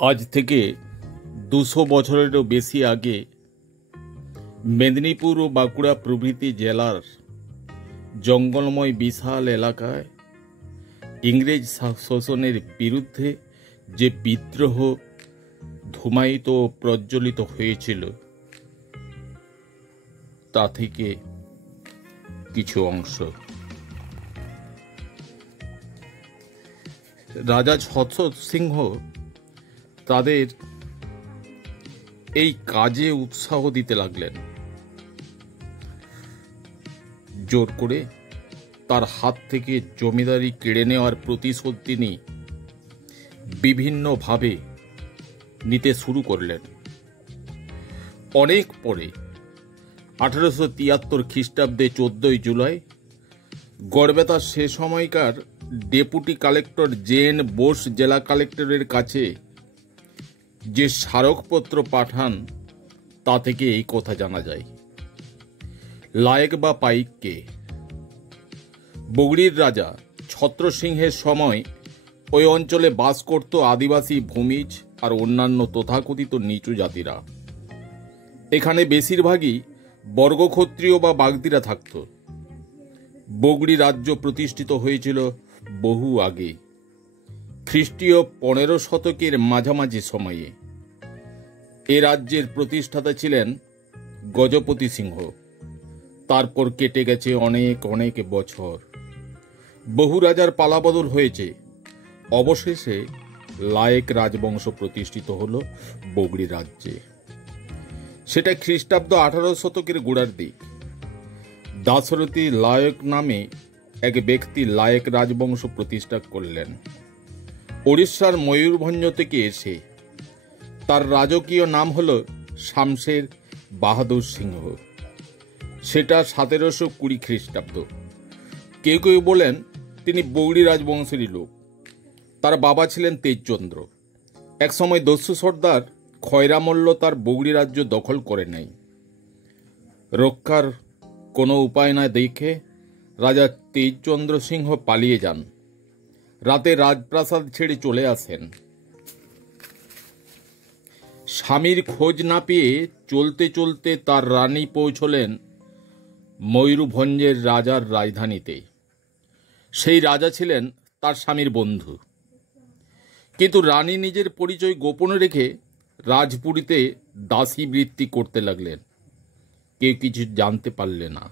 আজ থেকে ২০০ বছরেরও বেশি আগে মেদিনীপুর ও বাঁকুড়া প্রভৃতি জেলার জঙ্গলময় বিশাল এলাকায় ইংরেজ শাসনের বিরুদ্ধে যে বিদ্রোহ ধূমায়িত ও প্রজ্বলিত হয়েছিল তা থেকে কিছু অংশ। রাজা ছত্র সিংহ তাদের এই কাজে উৎসাহ দিতে লাগলেন। জোর করে তার হাত থেকে জমিদারি কেড়ে নেওয়ার প্রতিশোধ তিনি বিভিন্নভাবে নিতে শুরু করলেন। অনেক পরে 1873 খ্রিস্টাব্দে 14 জুলাই গড়বেতার সে সময়কার ডেপুটি কালেক্টর জেন বোস জেলা কালেক্টরের কাছে যে স্মারকপত্র পাঠান তা থেকে এই কথা জানা যায়। লায়েক বা পাইক কে? বগুড়ির রাজা ছত্রসিংহের সময় ওই অঞ্চলে বাস করত আদিবাসী, ভূমিজ আর অন্যান্য তথাকথিত নিচু জাতিরা। এখানে বেশিরভাগই বর্গক্ষত্রিয় বা বাগদিরা থাকত। বগুড়ি রাজ্য প্রতিষ্ঠিত হয়েছিল বহু আগে, খ্রিস্টীয় 15 শতকের মাঝামাঝি সময়ে। এ রাজ্যের প্রতিষ্ঠাতা ছিলেন গজপতি সিংহ। তারপর কেটে গেছে অনেক অনেক বছর, বহু রাজার পালাবদল হয়েছে। অবশেষে লায়েক রাজবংশ প্রতিষ্ঠিত হল বগুড়ি রাজ্যে। সেটা খ্রিস্টাব্দ 18 শতকের গোড়ার দিক। দাশরথী লায়েক নামে এক ব্যক্তি লায়েক রাজবংশ প্রতিষ্ঠা করলেন ওড়িশার ময়ূরভঞ্জ থেকে এসে। তার রাজকীয় নাম হল শামশের বাহাদুর সিংহ। সেটা 1720 খ্রিস্টাব্দ। কেউ কেউ বলেন তিনি বগুড়ি রাজবংশেরই লোক। তার বাবা ছিলেন তেজচন্দ্র। একসময় দস্যু সর্দার খয়রামল্ল তার বগুড়ি রাজ্য দখল করে নেয়। রক্ষার কোনো উপায় না দেখে রাজা তেজচন্দ্র সিংহ পালিয়ে যান। রাতে রাজপ্রাসাদ ছেড়ে চলে আসেন। স্বামীর খোঁজ না পেয়ে চলতে চলতে তার রানী পৌঁছলেন ময়ূরভঞ্জের রাজার রাজধানীতে। সেই রাজা ছিলেন তার স্বামীর বন্ধু। কিন্তু রানী নিজের পরিচয় গোপন রেখে রাজপুরীতে দাসী বৃত্তি করতে লাগলেন। কেউ কিছু জানতে পারলে না।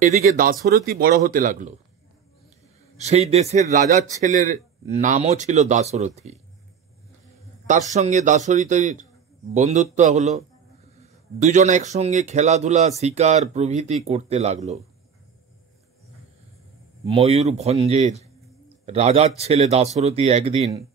এদিকে দাশরথী বড় হতে লাগলো। সেই দেশের রাজার ছেলের নামও ছিল দাশরথী। তার সঙ্গে দাশরথীর বন্ধুত্ব হলো। দুজন একসঙ্গে খেলাধুলা, শিকার প্রভৃতি করতে লাগলো। ময়ূরভঞ্জের রাজার ছেলে দাশরথী একদিন